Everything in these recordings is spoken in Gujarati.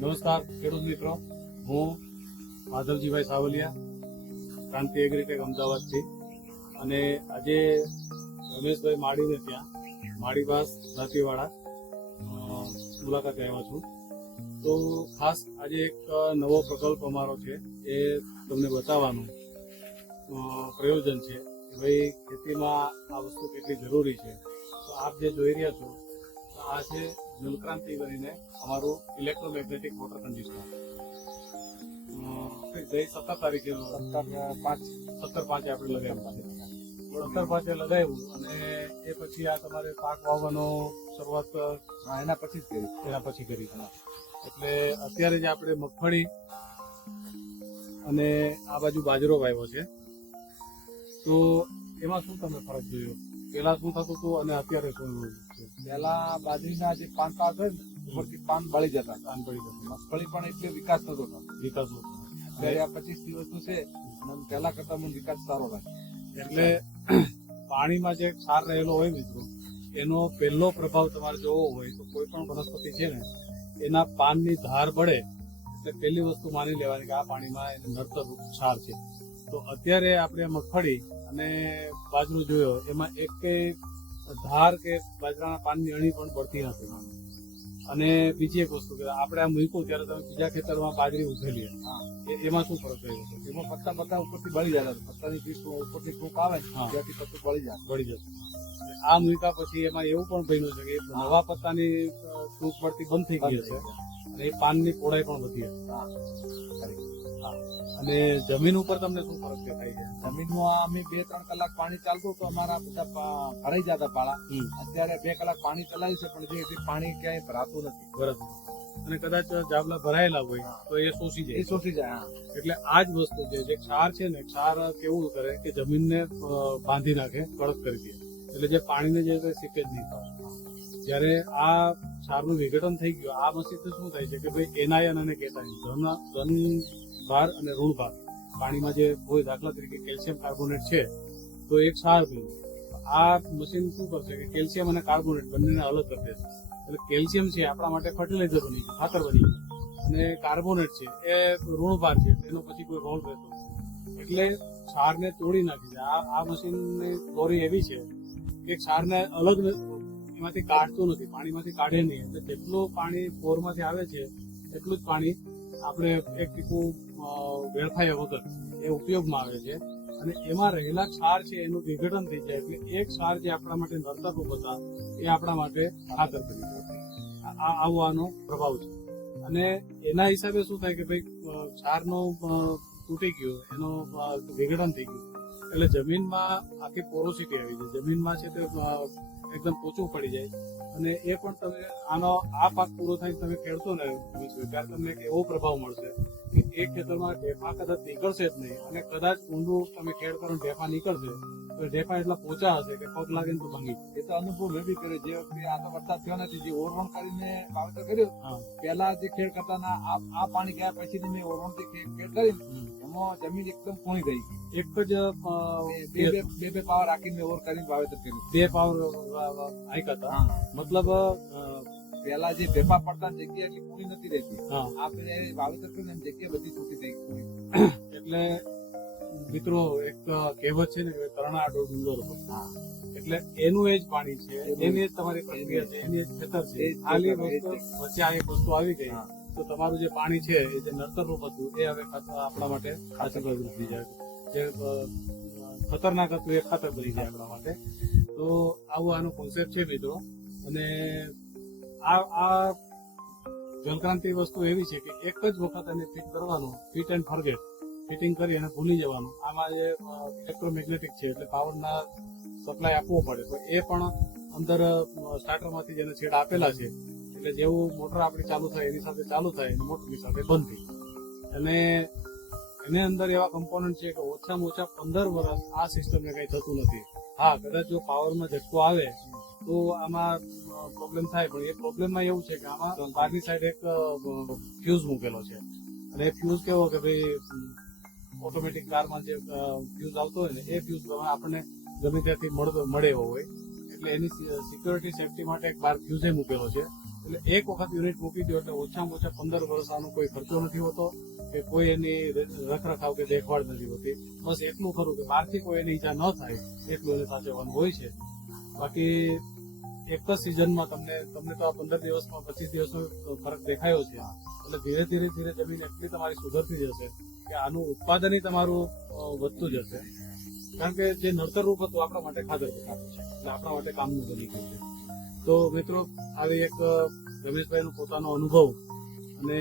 નમસ્કાર ખેડૂત મિત્રો, હું માધવજીભાઈ સાવલિયા, ક્રાંતિ એગ્રીટેક અમદાવાદથી. અને આજે રમેશભાઈ માળીને ત્યાં માળીવાસ દાંતીવાડા મુલાકાતે આવ્યા છું. તો ખાસ આજે એક નવો પ્રકલ્પ અમારો છે એ તમને બતાવવાનું પ્રયોજન છે કે ભાઈ ખેતીમાં આ વસ્તુ કેટલી જરૂરી છે. તો આપ જે જોઈ રહ્યા છો આ છે જલક્રાંતિ કરીને અમારું ઇલેક્ટ્રોમેગ્નેટિક વોટર કન્ડિશનર. ગઈ 17 તારીખે 17/5 આપણે લગાવ્યું છે. 17/5 લગાવ્યું અને એ પછી આ તમારે પાક વાવવાનો શરૂઆત એના પછી કરી. એટલે અત્યારે જ આપણે મગફળી અને આ બાજુ બાજરો વાવ્યો છે. તો એમાં શું તમે ફરક જોયો? પેલા શું થતું હતું અને અત્યારે શું છે? પેલા બાજરીના જે પાન પાક હોય ને ઉપરથી પાન બળી જતા, મગફળી પણ એટલે વિકાસ નતો થતો. અત્યારે આ 25 દિવસનું છે, પેલા કરતા મને વિકાસ સારો લાગે. એટલે પાણીમાં જે ક્ષાર રહેલો હોય મિત્રો, એનો પહેલો પ્રભાવ તમારે જોવો હોય તો કોઈ પણ વનસ્પતિ છે ને એના પાનની ધાર પડે એટલે પહેલી વસ્તુ માની લેવાની કે આ પાણીમાં એને નડતર ક્ષાર છે. તો અત્યારે આપણે મગફળી અને બાજરો જોયો, એમાં એક ધાર કે બાજરાના પાનની અણી પણ પડતી નથી. અને બીજી એક વસ્તુ કે આપણે આ મૂક્યું ત્યારે તમે બીજા ખેતરમાં બાજરી ઉભેલી, એમાં શું ફરક રહ્યો છે? એમાં પત્તા ઉપરથી બળી જતા, પત્તાની પીસ ઉપરથી ટૂંક આવે ત્યાંથી પત્તું બળી જશે. આ મૂક્યા પછી એમાં એવું પણ બન્યું છે કે નવા પત્તાની ટૂંક પડતી બંધ થઈ ગઈ છે અને એ પાનની પહોળાઈ પણ વધી હશે. અને જમીન ઉપર તમને શું ફરક દેખાય છે? જમીનમાં અમે 2-3 કલાક પાણી ચાલતું તો અમારા બધા ભરાઈ જતા પાળા. અત્યારે 2 કલાક પાણી ચલાવ્યું છે પણ જે પાણી ક્યાંય ભરાતું નથી. બરાબર. અને કદાચ જાબલા ભરાયેલા હોય તો એ શોષી જાય. એટલે આ જ વસ્તુ છે, જે ક્ષાર છે ને, ક્ષાર કેવું કરે કે જમીનને બાંધી નાખે, કડક કરી દે. એટલે જે પાણીને જે સીપેજ નહીં થાય. જયારે આ ક્ષારનું વિઘટન થઈ ગયું, આ મશીનથી શું થાય છે કે ભાઈ એનાયન અને કેટાયન, ધન ભાર અને ઋણ ભાર પાણીમાં જે હોય, દાખલા તરીકે કેલ્શિયમ કાર્બોનેટ છે તો એક ક્ષાર બન્યું. આ મશીન શું કરશે કે કેલ્શિયમ અને કાર્બોનેટ બંનેને અલગ કરી દેશે. એટલે કેલ્શિયમ છે આપણા માટે ફર્ટિલાઇઝર બની ગયું, ખાતર બની ગયું, અને કાર્બોનેટ છે એ ઋણભાર છે, એનો પછી કોઈ રોલ રહેતો નથી. એટલે ક્ષારને તોડી નાખી છે. આ મશીનની દોરી એવી છે કે ક્ષારને અલગ એમાંથી કાઢતું નથી, પાણીમાંથી કાઢે નહીં. એટલે જેટલું પાણી બોરમાંથી આવે છે એટલું જ પાણી આપણે એક ટીપું વેડફાયા વગર એ ઉપયોગમાં આવે છે. અને એમાં રહેલા ક્ષાર છે એનું વિઘટન થઈ જાય એટલે એક ક્ષાર જે આપણા માટે નડતરરૂપ હતા એ આપણા માટે ખાતર બની જાય. આવો આનો પ્રભાવ છે. અને એના હિસાબે શું થાય કે ભાઈ ક્ષારનો તૂટી ગયો, એનો વિઘટન થઈ ગયું એટલે જમીનમાં આખી પોરોસિટી આવી જાય. જમીનમાં છે તે એકદમ પોચું પડી જાય. અને એ પણ તમે આ પાક પૂરો થાય તમે ખેડતો ને ત્યારે તમને એવો પ્રભાવ મળશે કે એક ખેતરમાં ઢેફા કદાચ નીકળશે જ નહીં. અને કદાચ ઊંડું તમે ખેડ કરો ઢેફા નીકળશે તો ઢેફા એટલા પોચા હશે કે પગ લાગે ને તો ભાંગી. એ તો અનુભવ મેં કરે. જે વખતે આ તો વરસાદ થયો નથી, જે ઓરવણ કરીને વાવેતર કર્યું, પેલા જે ખેડ કરતા આ પાણી ગયા પછી મેં ઓરવણથી ખેડ કરી, એમાં જમીન એકદમ પૂણી થઈ. એક જ બે પાવર રાખીને ઓર કરીને વાવેતર કર્યું. 2 પાવર આયકા હતા. મતલબ પેલા જે ભેપા પડતા જગ્યા એટલી પૂરી નથી રહેતી. આ પેલા વાવેતર કરીને જગ્યા બધી છૂટી થઈ. એટલે મિત્રો એક કહેવત છે ને, તરણા આડો ડુંગર. એટલે એનું એ જ પાણી છે, એની જ તમારી પ્રક્રિયા છે, એની જ ખેતર છે. ખાલી વચ્ચે આ એક વસ્તુ આવી ગઈ તો તમારું જે પાણી છે એ જે નડતરરૂપ હતું એ હવે આપણા માટે ખાતર થઈ જાય. જે ખતરનાક હતું એ ખાતર બની જાય આપણા માટે. તો આવું આનો કોન્સેપ્ટ છે મિત્રો. અને આ જલક્રાંતિ વસ્તુ એવી છે કે એક જ વખત એને ફિટ કરવાનું, ફિટ એન્ડ ફોરગેટ, ફિટિંગ કરી અને ભૂલી જવાનું. આમાં જે ઇલેક્ટ્રોમેગ્નેટિક છે એટલે પાવરના સપ્લાય આપવો પડે. તો એ પણ અંદર સ્ટાર્ટરમાંથી જેને છેડ આપેલા છે એટલે જેવું મોટર આપણી ચાલુ થાય એની સાથે ચાલુ થાય અને મોટરની સાથે બંધ થઈ. અને એની અંદર એવા કમ્પોનન્ટ છે કે ઓછામાં ઓછા 15 વર્ષ આ સિસ્ટમને કઈ થતું નથી. હા, કદાચ જો પાવરમાં ઝટકો આવે તો આમાં પ્રોબ્લેમ થાય, પણ એ પ્રોબ્લેમમાં એવું છે કે આમાં બહારની સાઈડ એક ફ્યુઝ મૂકેલો છે. અને એ ફ્યુઝ કેવો કે ભાઈ ઓટોમેટિક કારમાં જે ફ્યુઝ આવતો હોય ને એ ફ્યુઝ પ્રમાણે આપણને ગમે ત્યાંથી મળે એવો હોય. એટલે એની સિક્યોરિટી સેફટી માટે એક બહાર ફ્યુઝે મૂકેલો છે. એટલે એક વખત યુનિટ મૂકી દો એટલે ઓછામાં ઓછા 15 વર્ષ આનો કોઈ ખર્ચો નથી હોતો કે કોઈ એની રખરખાવ કે દેખભાળ નથી હોતી. બસ એટલું ખરું કે બહારથી કોઈ એની ઈજા ન થાય એટલું એને સાચવવાનું હોય છે. બાકી એક જ સિઝનમાં તમને તો આ 15 દિવસમાં 25 દિવસનો ફરક દેખાયો છે. એટલે ધીરે ધીરે જમીન એટલી તમારી સુધરતી જશે કે આનું ઉત્પાદન તમારું વધતું જશે. કારણ કે જે નડતર રૂપ હતું આપણા માટે ખાતર પદાર્થ છે એટલે આપણા માટે કામનું બની ગયું છે. તો મિત્રો આવી એક રમેશભાઈનો પોતાનો અનુભવ અને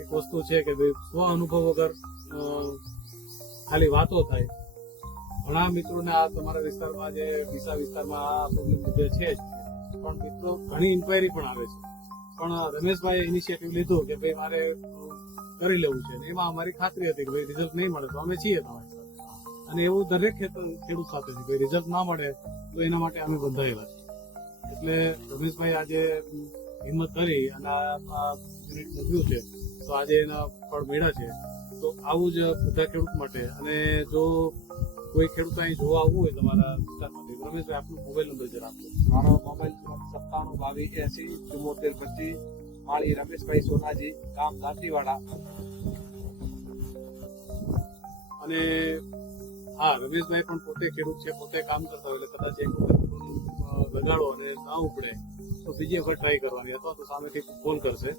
એક વસ્તુ છે કે ભાઈ સ્વ અનુભવ વગર ખાલી વાતો થાય. ઘણા મિત્રોને આ તમારા વિસ્તારમાં જે ડીસા વિસ્તારમાં આ પ્રોબ્લેમ જે છે જ, પણ મિત્રો ઘણી ઇન્ક્વાયરી પણ આવે છે. પણ રમેશભાઈએ ઇનિશિયેટિવ લીધું કે ભાઈ મારે કરી લેવું છે. એમાં અમારી ખાતરી હતી કે ભાઈ રિઝલ્ટ નહીં મળે તો અમે છીએ તમારી સાથે. અને એવું દરેક ખેડૂત સાથે છે કે રિઝલ્ટ ના મળે તો એના માટે અમે બંધાયેલા છીએ. એટલે રમેશભાઈ આજે હિંમત કરી અને આ યુનિટ મૂક્યું છે તો આજે એના ફળ મળ્યા છે. તો આવું જ બધા ખેડૂત માટે. અને જો કોઈ ખેડૂત અહીં જોવા આવવું હોય તમારા વિસ્તારમાંથી, રમેશભાઈ આપનો મોબાઈલ નંબર જરા આપો. મારો મોબાઈલ 9722807425, માળી રમેશભાઈ સોનાજી, ગામ દાંતીવાડા. અને હા, રમેશભાઈ પણ પોતે ખેડૂત છે, પોતે કામ કરતા હોય એટલે કદાચ એક વખત લગાડો અને ના ઉપડે તો બીજી વખત ટ્રાય કરવાની અથવા તો સામેથી કોલ કરશે.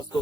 અસ્તુ.